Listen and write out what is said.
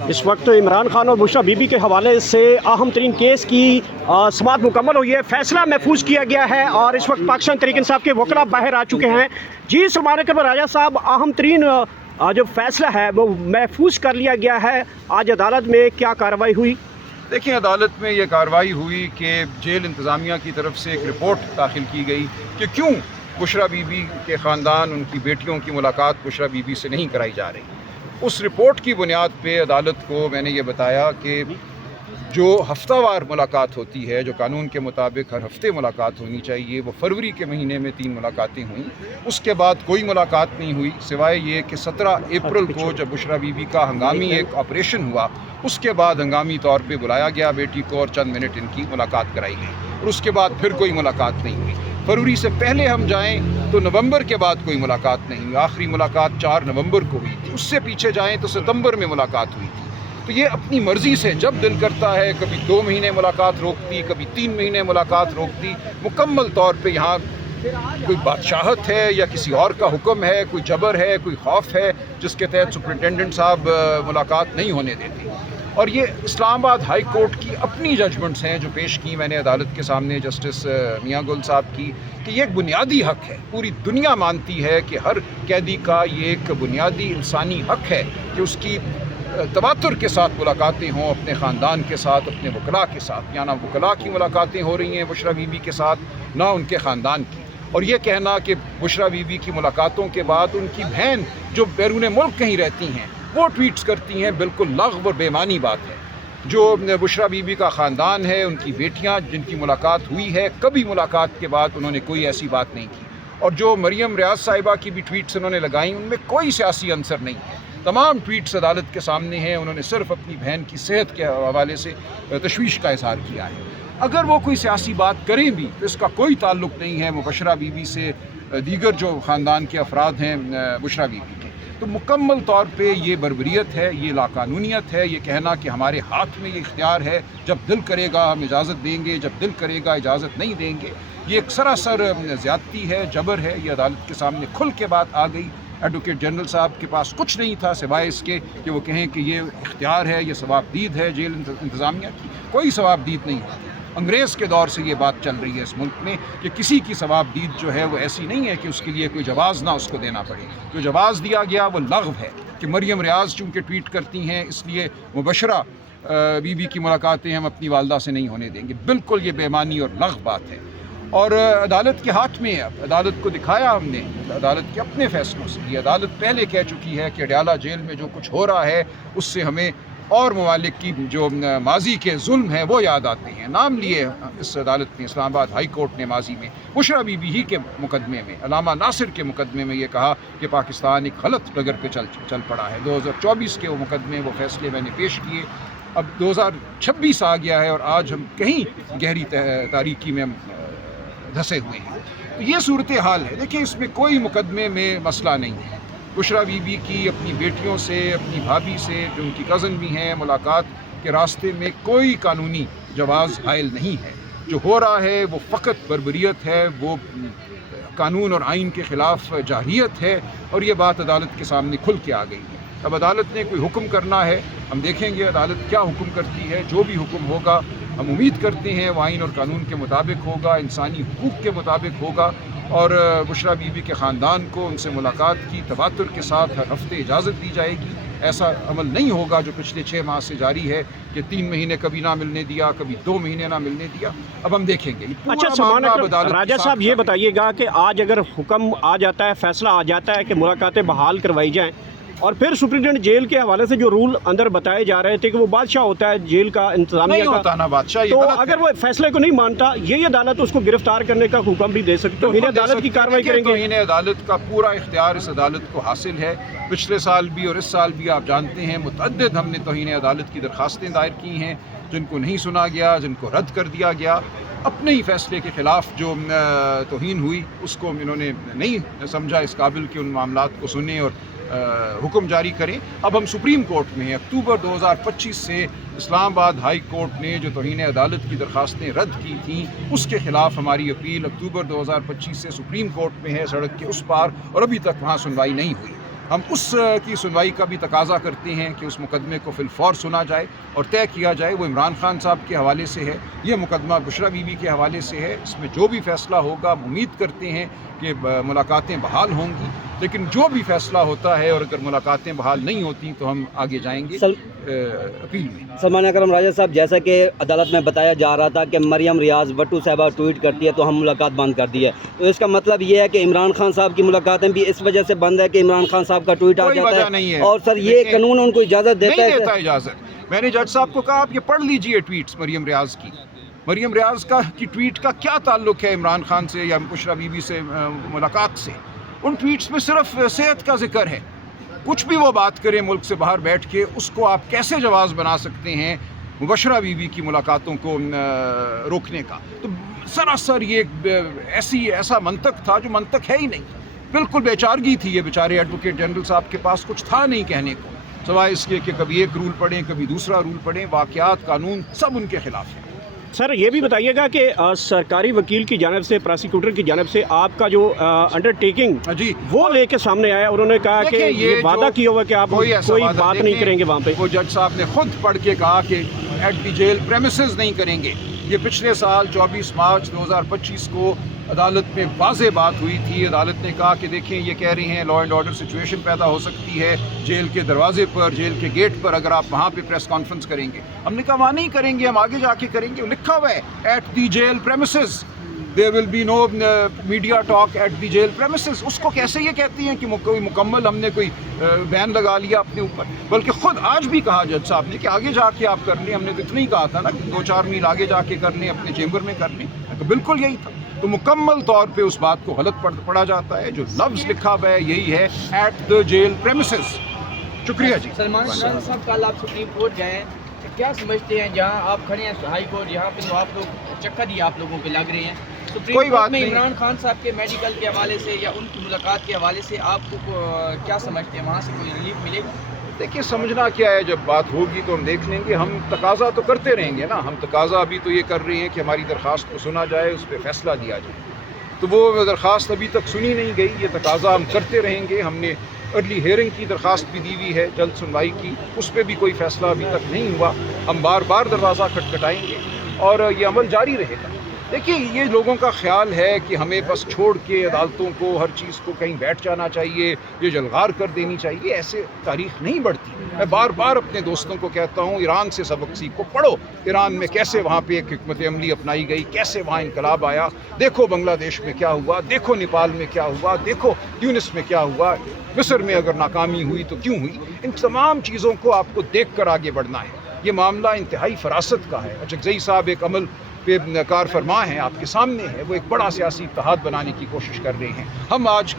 اس وقت عمران خان اور Bushra be be کے حوالے سے اہم ترین کیس کی سماعت مکمل ہوئی ہے، فیصلہ محفوظ کیا گیا ہے اور اس وقت پاکستان تحریک انصاف کے وکلاء باہر آ چکے ہیں۔ جی سلمان اکبر راجہ صاحب، اہم ترین جو فیصلہ ہے وہ محفوظ کر لیا گیا ہے، آج عدالت میں کیا کارروائی ہوئی؟ دیکھیں، عدالت میں یہ کارروائی ہوئی کہ جیل انتظامیہ کی طرف سے ایک رپورٹ داخل کی گئی کہ کیوں بشریٰ بی بی کے خاندان، ان کی بیٹیوں کی ملاقات بشریٰ بی بی سے نہیں کرائی جا رہی۔ اس رپورٹ کی بنیاد پہ عدالت کو میں نے یہ بتایا کہ جو ہفتہ وار ملاقات ہوتی ہے، جو قانون کے مطابق ہر ہفتے ملاقات ہونی چاہیے، وہ فروری کے مہینے میں 3 ملاقاتیں ہوئیں۔ اس کے بعد کوئی ملاقات نہیں ہوئی سوائے یہ کہ 17 اپریل کو جب بشریٰ بی بی کا ہنگامی ایک آپریشن ہوا، اس کے بعد ہنگامی طور پہ بلایا گیا بیٹی کو اور چند منٹ ان کی ملاقات کرائی گئی، اور اس کے بعد پھر کوئی ملاقات نہیں ہوئی۔ فروری سے پہلے ہم جائیں تو نومبر کے بعد کوئی ملاقات نہیں ہوئی، آخری ملاقات 4 نومبر کو ہوئی تھی۔ اس سے پیچھے جائیں تو ستمبر میں ملاقات ہوئی تھی۔ تو یہ اپنی مرضی سے جب دل کرتا ہے، کبھی 2 مہینے ملاقات روکتی، کبھی 3 مہینے ملاقات روکتی۔ مکمل طور پہ یہاں کوئی بادشاہت ہے یا کسی اور کا حکم ہے، کوئی جبر ہے، کوئی خوف ہے جس کے تحت سپرنٹینڈنٹ صاحب ملاقات نہیں ہونے دیتے۔ اور یہ اسلام آباد ہائی کورٹ کی اپنی ججمنٹس ہیں جو پیش کی میں نے عدالت کے سامنے جسٹس میاں گل صاحب کی، کہ یہ ایک بنیادی حق ہے۔ پوری دنیا مانتی ہے کہ ہر قیدی کا یہ ایک بنیادی انسانی حق ہے کہ اس کی تواتر کے ساتھ ملاقاتیں ہوں اپنے خاندان کے ساتھ، اپنے وکلاء کے ساتھ۔ یا نہ وکلاء کی ملاقاتیں ہو رہی ہیں بشریٰ بی بی کے ساتھ، نہ ان کے خاندان کی۔ اور یہ کہنا کہ بشریٰ بی بی کی ملاقاتوں کے بعد ان کی بہن جو بیرون ملک کہیں رہتی ہیں وہ ٹویٹس کرتی ہیں، بالکل لغو اور بے معنی بات ہے۔ جو بشریٰ بی بی کا خاندان ہے، ان کی بیٹیاں جن کی ملاقات ہوئی ہے، کبھی ملاقات کے بعد انہوں نے کوئی ایسی بات نہیں کی۔ اور جو مریم ریاض صاحبہ کی بھی ٹویٹس انہوں نے لگائیں، ان میں کوئی سیاسی عنصر نہیں ہے۔ تمام ٹویٹس عدالت کے سامنے ہیں۔ انہوں نے صرف اپنی بہن کی صحت کے حوالے سے تشویش کا اظہار کیا ہے۔ اگر وہ کوئی سیاسی بات کریں بھی تو اس کا کوئی تعلق نہیں ہے مبشرہ بی بی سے، دیگر جو خاندان کے افراد ہیں بشریٰ بی بی کے۔ تو مکمل طور پہ یہ بربریت ہے، یہ لاقانونیت ہے، یہ کہنا کہ ہمارے ہاتھ میں یہ اختیار ہے، جب دل کرے گا ہم اجازت دیں گے، جب دل کرے گا اجازت نہیں دیں گے۔ یہ ایک سراسر زیادتی ہے، جبر ہے۔ یہ عدالت کے سامنے کھل کے بات آ گئی۔ ایڈوکیٹ جنرل صاحب کے پاس کچھ نہیں تھا سوائے اس کے کہ وہ کہیں کہ یہ اختیار ہے، یہ ثوابدید ہے جیل انتظامیہ کی۔ کوئی ثوابدید نہیں ہے۔ انگریز کے دور سے یہ بات چل رہی ہے اس ملک میں کہ کسی کی ثوابدید جو ہے وہ ایسی نہیں ہے کہ اس کے لیے کوئی جواز نہ اس کو دینا پڑے۔ جو جواز دیا گیا وہ لغو ہے کہ مریم ریاض چونکہ ٹویٹ کرتی ہیں اس لیے مبشرہ بی بی کی ملاقاتیں ہم اپنی والدہ سے نہیں ہونے دیں گے۔ بالکل یہ بے معنی اور لغو بات ہے، اور عدالت کے ہاتھ میں ہے۔ اب عدالت کو دکھایا ہم نے، عدالت کے اپنے فیصلوں سے۔ یہ عدالت پہلے کہہ چکی ہے کہ اڈیالہ جیل میں جو کچھ ہو رہا ہے اس سے ہمیں اور ممالک کی جو ماضی کے ظلم ہیں وہ یاد آتے ہیں۔ نام لیے اس عدالت نے، اسلام آباد ہائی کورٹ نے ماضی میں بشریٰ بی بی ہی کے مقدمے میں، علامہ ناصر کے مقدمے میں یہ کہا کہ پاکستان ایک غلط ڈگر پہ چل پڑا ہے۔ 2024 کے وہ مقدمے، وہ فیصلے میں نے پیش کیے۔ اب 2026 آ گیا ہے اور آج ہم کہیں گہری تاریکی میں دھسے ہوئے ہیں۔ تو یہ صورتحال ہے۔ دیکھیں، اس میں کوئی مقدمے میں مسئلہ نہیں ہے۔ بشریٰ بی بی کی اپنی بیٹیوں سے، اپنی بھابھی سے جو ان کی کزن بھی ہیں، ملاقات کے راستے میں کوئی قانونی جواز حائل نہیں ہے۔ جو ہو رہا ہے وہ فقط بربریت ہے، وہ قانون اور آئین کے خلاف جارحیت ہے، اور یہ بات عدالت کے سامنے کھل کے آ گئی ہے۔ اب عدالت نے کوئی حکم کرنا ہے، ہم دیکھیں گے عدالت کیا حکم کرتی ہے۔ جو بھی حکم ہوگا ہم امید کرتے ہیں وہ آئین اور قانون کے مطابق ہوگا، انسانی حقوق کے مطابق ہوگا، اور بشریٰ بی بی کے خاندان کو ان سے ملاقات کی تواتر کے ساتھ ہر ہفتے اجازت دی جائے گی۔ ایسا عمل نہیں ہوگا جو پچھلے 6 ماہ سے جاری ہے کہ 3 مہینے کبھی نہ ملنے دیا، کبھی 2 مہینے نہ ملنے دیا۔ اب ہم دیکھیں گے۔ اچھا سلمان اکبر راجہ صاحب، یہ بتائیے گا کہ آج اگر حکم آ جاتا ہے، فیصلہ آ جاتا ہے کہ ملاقاتیں بحال کروائی جائیں، اور پھر سپرنٹینڈنٹ جیل کے حوالے سے جو رول اندر بتائے جا رہے تھے کہ وہ بادشاہ ہوتا ہے جیل کا، انتظامیہ نہیں کا، ہوتا نا بادشاہ، یہ تو غلط ہے۔ اگر وہ فیصلے کو نہیں مانتا، یہ عدالت اس کو گرفتار کرنے کا حکم بھی دے سکتی، تو توہین عدالت کی کارروائی کریں گے؟ توہین عدالت کا پورا اختیار اس عدالت کو حاصل ہے۔ پچھلے سال بھی اور اس سال بھی آپ جانتے ہیں متعدد ہم نے توہین عدالت کی درخواستیں دائر کی ہیں، جن کو نہیں سنا گیا، جن کو رد کر دیا گیا۔ اپنے ہی فیصلے کے خلاف جو توہین ہوئی اس کو انہوں نے نہیں سمجھا اس قابل کہ ان معاملات کو سنیں اور حکم جاری کریں۔ اب ہم سپریم کورٹ میں ہیں۔ اکتوبر 2025 سے اسلام آباد ہائی کورٹ نے جو توہین عدالت کی درخواستیں رد کی تھیں اس کے خلاف ہماری اپیل اکتوبر 2025 سے سپریم کورٹ میں ہے، سڑک کے اس پار، اور ابھی تک وہاں سنوائی نہیں ہوئی۔ ہم اس کی سنوائی کا بھی تقاضا کرتے ہیں کہ اس مقدمے کو فی الفور سنا جائے اور طے کیا جائے. وہ عمران خان صاحب کے حوالے سے ہے, یہ مقدمہ بشریٰ بی بی کے حوالے سے ہے. اس میں جو بھی فیصلہ ہوگا ہم امید کرتے ہیں کہ ملاقاتیں بحال ہوں گی, لیکن جو بھی فیصلہ ہوتا ہے اور اگر ملاقاتیں بحال نہیں ہوتی تو ہم آگے جائیں گے اپیل میں. سلمان اکرم راجہ صاحب, جیسا کہ عدالت میں بتایا جا رہا تھا کہ مریم ریاض بٹو صاحبہ ٹویٹ کرتی ہے تو ہم ملاقات بند کر دی ہے, تو اس کا مطلب یہ ہے کہ عمران خان صاحب کی ملاقاتیں بھی اس وجہ سے بند ہے کہ عمران خان صاحب کا ٹویٹ آ کوئی جاتا وجہ نہیں ہے. اور سر یہ قانون ان کو اجازت دیتا نہیں ہے؟ دیتا اجازت. میں نے جج صاحب کو کہا آپ یہ پڑھ لیجئے ٹویٹس مریم ریاض کی. مریم ریاض کی ٹویٹ کا کیا تعلق ہے عمران خان سے یا بشریٰ بی بی سے ملاقات سے؟ ان ٹویٹس میں صرف صحت کا ذکر ہے. کچھ بھی وہ بات کریں ملک سے باہر بیٹھ کے, اس کو آپ کیسے جواز بنا سکتے ہیں مبشرہ بی بی کی ملاقاتوں کو روکنے کا؟ تو سراسر یہ ایسا منطق تھا جو منطق ہے ہی نہیں. بالکل بیچارگی تھی یہ بیچارے ایڈوکیٹ جنرل صاحب کے پاس, کچھ تھا نہیں کہنے کو سوائے اس کے کہ کبھی ایک رول پڑھیں کبھی دوسرا رول پڑھیں. واقعات قانون سب ان کے خلاف ہیں. سر یہ بھی بتائیے گا کہ سرکاری وکیل کی جانب سے, پراسیکیوٹر کی جانب سے آپ کا جو انڈر ٹیکنگ جی وہ لے کے سامنے آیا, انہوں نے کہا کہ یہ وعدہ کیا ہوا کہ آپ کوئی بات نہیں کریں گے وہاں پہ. وہ جج صاحب نے خود پڑھ کے کہا کہ ایٹ دی جیل پریمیسز نہیں کریں گے. یہ پچھلے سال 24 مارچ 2025 کو عدالت میں واضح بات ہوئی تھی. عدالت نے کہا کہ دیکھیں یہ کہہ رہی ہیں لا اینڈ آرڈر سچویشن پیدا ہو سکتی ہے جیل کے دروازے پر, جیل کے گیٹ پر, اگر آپ وہاں پہ پریس کانفرنس کریں گے. ہم نے کہا وہاں نہیں کریں گے, ہم آگے جا کے کریں گے. لکھا ہوا ہے at the jail premises, there will be no media talk at the jail premises. اس کو کیسے یہ کہتی ہیں کہ کوئی مکمل ہم نے کوئی بین لگا لیا اپنے اوپر؟ بلکہ خود آج بھی کہا جج صاحب نے کہ آگے جا کے آپ کر لیں. ہم نے تو اتنا ہی کہا تھا نا کہ 2-4 میل آگے جا کے کر لیں, اپنے چیمبر میں کر لیں. تو بالکل یہی تھا. تو مکمل طور پہ اس بات کو غلط پڑھا جاتا ہے. جو لفظ لکھا ہوا ہے یہی ہے ایٹ دا جیل پریمیسز. شکریہ جی. سلمان خان صاحب کل آپ سپریم کورٹ گئے ہیں, کیا سمجھتے ہیں جہاں آپ کھڑے ہیں ہائی کورٹ, یہاں پہ تو آپ لوگ چکر ہی آپ لوگوں کے لگ رہے ہیں, سپریم کورٹ میں عمران خان صاحب کے میڈیکل کے حوالے سے یا ان کی ملاقات کے حوالے سے آپ کو کیا سمجھتے ہیں وہاں سے کوئی ریلیف ملے گا؟ دیکھیے سمجھنا کیا ہے, جب بات ہوگی تو ہم دیکھ لیں گے. ہم تقاضا تو کرتے رہیں گے نا. ہم تقاضا ابھی تو یہ کر رہے ہیں کہ ہماری درخواست کو سنا جائے, اس پہ فیصلہ دیا جائے. تو وہ درخواست ابھی تک سنی نہیں گئی. یہ تقاضا ہم کرتے رہیں گے. ہم نے ارلی ہیئرنگ کی درخواست بھی دی ہوئی ہے, جلد سنوائی کی, اس پہ بھی کوئی فیصلہ ابھی تک نہیں ہوا. ہم بار بار دروازہ کھٹکھٹائیں گے اور یہ عمل جاری رہے گا. دیکھیے یہ لوگوں کا خیال ہے کہ ہمیں بس چھوڑ کے عدالتوں کو ہر چیز کو کہیں بیٹھ جانا چاہیے, یہ جلغار کر دینی چاہیے. ایسے تاریخ نہیں بڑھتی. میں بار بار اپنے دوستوں کو کہتا ہوں ایران سے سبق سیکھو, پڑھو ایران میں کیسے وہاں پہ ایک حکمت عملی اپنائی گئی, کیسے وہاں انقلاب آیا. دیکھو بنگلہ دیش میں کیا ہوا, دیکھو نیپال میں کیا ہوا, دیکھو تیونس میں کیا ہوا, مصر میں اگر ناکامی ہوئی تو کیوں ہوئی. ان تمام چیزوں کو آپ کو دیکھ کر آگے بڑھنا ہے. یہ معاملہ انتہائی فراست کا ہے. اچکزئی صاحب ایک عمل پہ کار فرما ہیں, آپ کے سامنے ہے. وہ ایک بڑا سیاسی اتحاد بنانے کی کوشش کر رہے ہیں. ہم آج